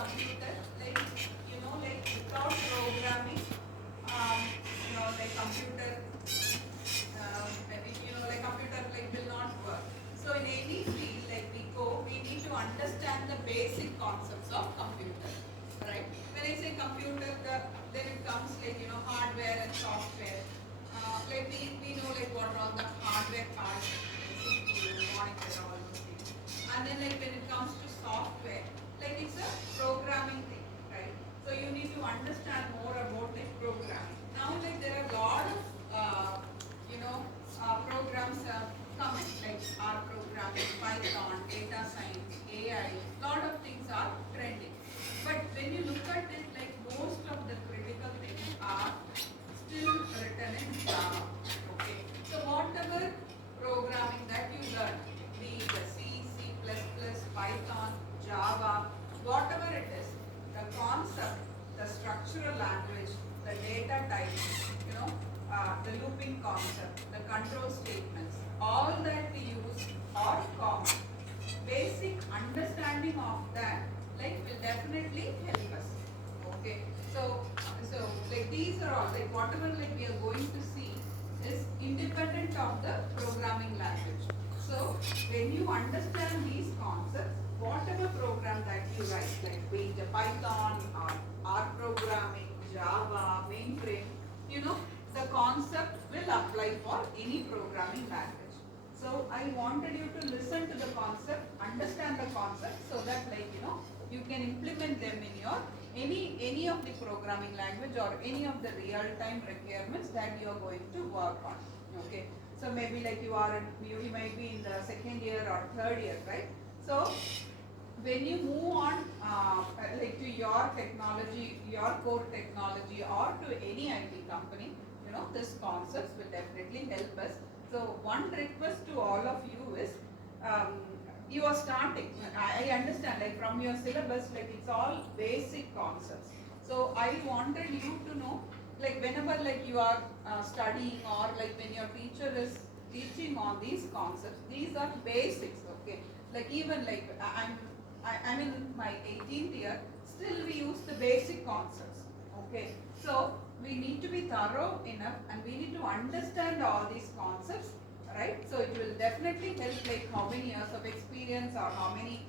computer, like like without programming, like computer, like computer will not work. So in any field like we need to understand the basic concepts of computer, right? When I say computer, then it comes hardware and software. We know what are all the hardware parts, CPU, monitor, all those things. And then when it comes to software, it's a programming thing, right? So you need to understand more about programming. Now there are a lot of programs coming, like R programming, Python, data science, AI, lot of things are trending. But when you look at it, most of the critical things are still written in Java. Okay. So whatever programming that you learn, be it C, C++, Python, Java, whatever it is, the concept, the structural language, the data types, the looping concept, the control statements, all that we use are common. Basic understanding of that will definitely help us. Okay. So these are all whatever we are going to see is independent of the programming language. So when you understand these concepts, whatever program that you write, be it Python or R programming, Java, mainframe, the concept will apply for any programming language. So I wanted you to listen to the concept, understand the concept, so that you can implement them in your any of the programming language or any of the real-time requirements that you are going to work on. Okay. So maybe you might be in the second year or third year, right? So when you move on to your technology, your core technology, or to any IT company, this concepts will definitely help us. So one request to all of you is, you are starting, I understand from your syllabus, it's all basic concepts. So I wanted you to know, whenever you are studying, or when your teacher is teaching on these concepts, these are basics. Okay. Even I'm in my 18th year, still we use the basic concepts. Okay. So we need to be thorough enough, and we need to understand all these concepts, right? So it will definitely help how many years of experience, or how many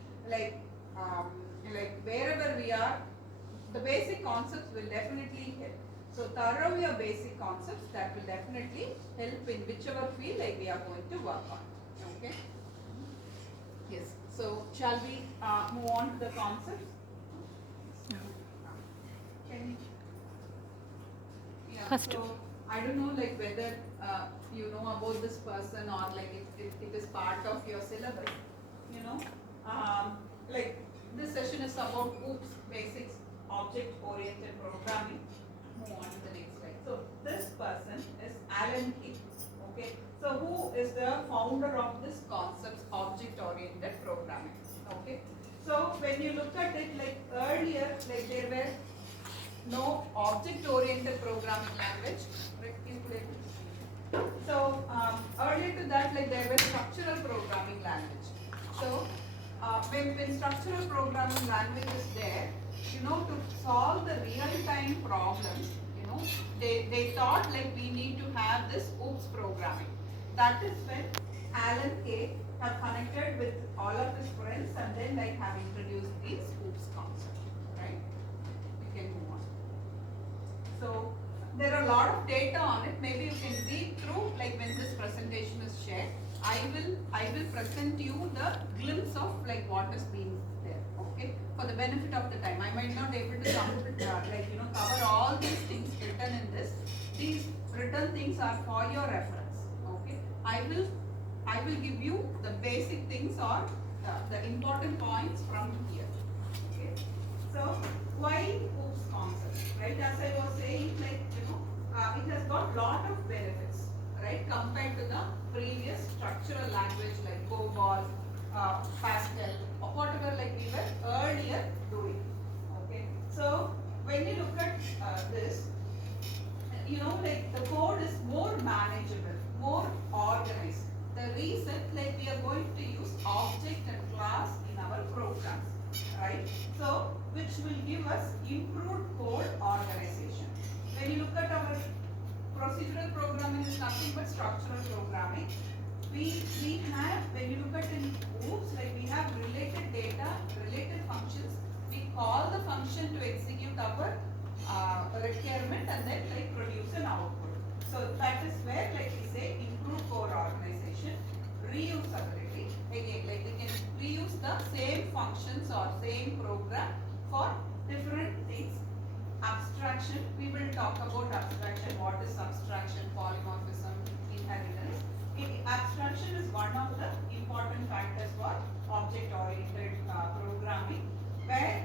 wherever we are, the basic concepts will definitely help. So thorough your basic concepts, that will definitely help in whichever field we are going to work on. Okay. Yes. So shall we move on to the concepts? Can you? Yeah. First. So I don't know whether you know about this person, or if it is part of your syllabus. This session is about OOPS basics, object-oriented programming. Move on to the next slide. So this person is Alan Kay. Okay. So who is the founder of this concept, object-oriented programming? Okay. So when you look at it, earlier, there were no object-oriented programming language. So earlier to that, there was structural programming language. So when structural programming language is there, to solve the real-time problems, they thought we need to have this OOPS programming. That is when Alan Kay have connected with all of his friends, and then have introduced these OOPS concepts. Right? We can move on. So there are a lot of data on it. Maybe you can read through when this presentation is shared. I will present you the glimpse of what is being there. Okay, for the benefit of the time. I might not be able to cover all these things written in this. These written things are for your reference. Okay, I will give you the basic things, or the important points from here. Okay, so why OOPS concept? Right, as I was saying, it has got lot of benefits, right, compared to the previous structural language like COBOL, Pascal, or whatever we were earlier doing. Okay, so when you look at this, the code is more manageable, more organized. The reason we are going to use object and class in our programs, right? So, which will give us improved code organization. When you look at our procedural programming is nothing but structural programming. We have, when you look at in OOPs, like we have related data, related functions. We call the function to execute our requirement and then like produce an output. So that is where like we say improve core organization, reusability. Again, like we can reuse the same functions or same program for different things. Abstraction, we will talk about abstraction. What is abstraction, polymorphism, inheritance. Abstraction is one of the important factors for object-oriented programming, where